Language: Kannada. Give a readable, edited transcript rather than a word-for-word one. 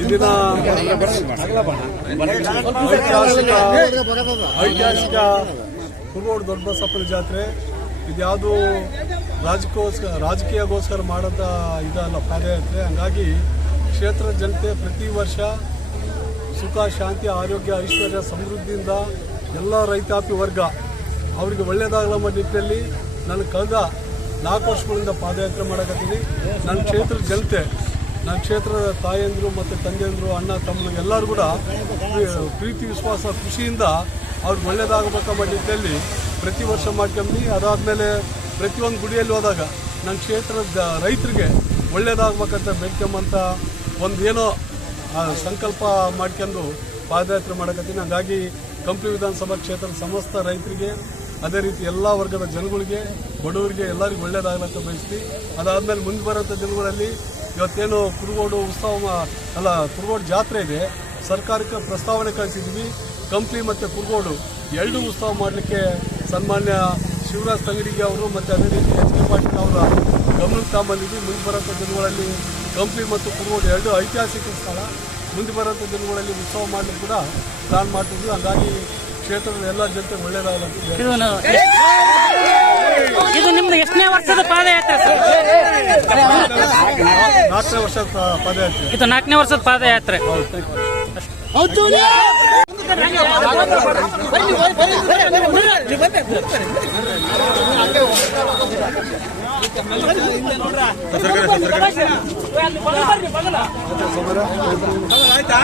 ಇಂದಿನ ಐತಿಹಾಸಿಕ ಕುರುಗೋಡು ದೊಡ್ಡಬಸಪ್ಪನ ಜಾತ್ರೆ ಇದ್ಯಾವುದು ರಾಜಕೀಯಗೋಸ್ಕರ ಮಾಡೋದ ಇದಲ್ಲ ಪಾದಯಾತ್ರೆ. ಹಂಗಾಗಿ ಕ್ಷೇತ್ರದ ಜನತೆ ಪ್ರತಿ ವರ್ಷ ಸುಖ ಶಾಂತಿ ಆರೋಗ್ಯ ಐಶ್ವರ್ಯ ಸಮೃದ್ಧಿಯಿಂದ ಎಲ್ಲ ರೈತಾಪಿ ವರ್ಗ ಅವರಿಗೆ ಒಳ್ಳೆಯದಾಗಲಮ್ಮ ನಿಟ್ಟಿನಲ್ಲಿ ನಾನು ಕಳೆದ 4 ವರ್ಷಗಳಿಂದ ಪಾದಯಾತ್ರೆ ಮಾಡಕತ್ತೀನಿ. ನನ್ನ ಕ್ಷೇತ್ರದ ಜನತೆ, ನನ್ನ ಕ್ಷೇತ್ರದ ತಾಯಂದರು ಮತ್ತು ತಂದೆಯಂದರು, ಅಣ್ಣ ತಮ್ಮರು ಎಲ್ಲರೂ ಕೂಡ ಪ್ರೀತಿ ವಿಶ್ವಾಸ ಖುಷಿಯಿಂದ ಅವ್ರಿಗೆ ಒಳ್ಳೆಯದಾಗಬೇಕಂಬ ನಿಟ್ಟಿನಲ್ಲಿ ಪ್ರತಿ ವರ್ಷ ಮಾಡ್ಕೊಂಬಿ. ಅದಾದಮೇಲೆ ಪ್ರತಿಯೊಂದು ಗುಡಿಯಲ್ಲಿ ಹೋದಾಗ ನನ್ನ ಕ್ಷೇತ್ರದ ರೈತರಿಗೆ ಒಳ್ಳೆಯದಾಗಬೇಕಂತ ಬೇಡ್ಕೊಂಬಂತ ಒಂದೇನೋ ಸಂಕಲ್ಪ ಮಾಡ್ಕೊಂಡು ಪಾದಯಾತ್ರೆ ಮಾಡಕತ್ತೀನಿ. ಹಾಗಾಗಿ ಕಂಪ್ಲಿ ವಿಧಾನಸಭಾ ಕ್ಷೇತ್ರದ ಸಮಸ್ತ ರೈತರಿಗೆ, ಅದೇ ರೀತಿ ಎಲ್ಲ ವರ್ಗದ ಜನಗಳಿಗೆ, ಬಡವರಿಗೆ ಎಲ್ಲರಿಗೂ ಒಳ್ಳೆಯದಾಗಲಂತ ಬಯಸ್ತೀವಿ. ಅದಾದಮೇಲೆ ಮುಂದೆ ಬರೋಂಥ ದಿನಗಳಲ್ಲಿ ಇವತ್ತೇನು ಕುರುಗೋಡು ಕುರುಗೋಡು ಜಾತ್ರೆ ಇದೆ, ಸರ್ಕಾರಕ್ಕೆ ಪ್ರಸ್ತಾವನೆ ಕಳಿಸಿದ್ವಿ. ಕಂಪ್ಲಿ ಮತ್ತು ಕುರುಗೋಡು ಎರಡೂ ಉತ್ಸವ ಮಾಡಲಿಕ್ಕೆ ಸನ್ಮಾನ್ಯ ಶಿವರಾಜ್ ತಂಗಡಿಗೆ ಅವರು ಮತ್ತು ಅದೇ ರೀತಿ ಎಚ್ ಕೆ ಪಾಟೀಲ್ ಅವರ ಗಮನಕ್ಕೆ ತಗೊಂಬಂದಿದ್ವಿ. ಮುಂದೆ ಬರೋಂಥ ದಿನಗಳಲ್ಲಿ ಕಂಪ್ಲಿ ಮತ್ತು ಕುರುಗೋಡು ಎರಡು ಐತಿಹಾಸಿಕ ಸ್ಥಳ, ಮುಂದೆ ಬರೋಂಥ ದಿನಗಳಲ್ಲಿ ಉತ್ಸವ ಮಾಡಲಿಕ್ಕೆ ಕೂಡ ಪ್ಲಾನ್ ಮಾಡ್ತಿದ್ವಿ. ಹಾಗಾಗಿ ಕ್ಷೇತ್ರದ ಎಲ್ಲ ಜನತೆ ಒಳ್ಳೆಯದಾಗಲ್ಲ. ಇದು ನಿಮ್ದು ಎಷ್ಟನೇ ವರ್ಷದ ಪಾದಯಾತ್ರೆ ಸರ್? 4ನೇ ವರ್ಷದ ಪಾದಯಾತ್ರೆ. ಇದು 4ನೇ ವರ್ಷದ ಪಾದಯಾತ್ರೆ. ಆಯ್ತಾ